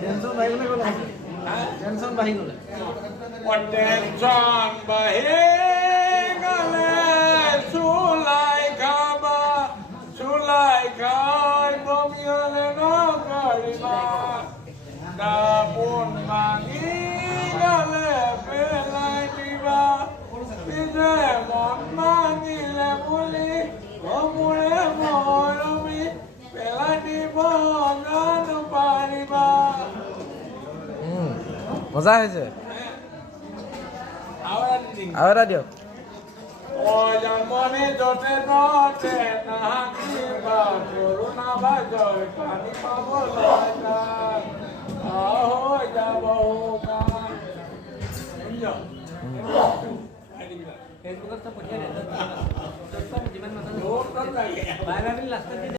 tension বাঢ়ি গ'লে গ'ল টেনশন বাঢ়ি গ'লে টেনশন বাঢ়ি গ'লে চুলাই খাবা চুলাই খাই বমি হ'লে নকৰিবা দাপোন ভাঙি গ'লে পেলাই দিবা পিছে মন ভাঙিলে বুলি মোৰে মৰমী পেলাই দিব জানো পাৰিবা মজা হৈছে আৰু এটা দিয়ক জন্মনি য'তে ততে নাহাকিবা কৰোণা বাজয় পানী পাবলৈ যাম হৈ যাব ফেচবুকত পঠিয়াই দিয়ে যিমান মানুহ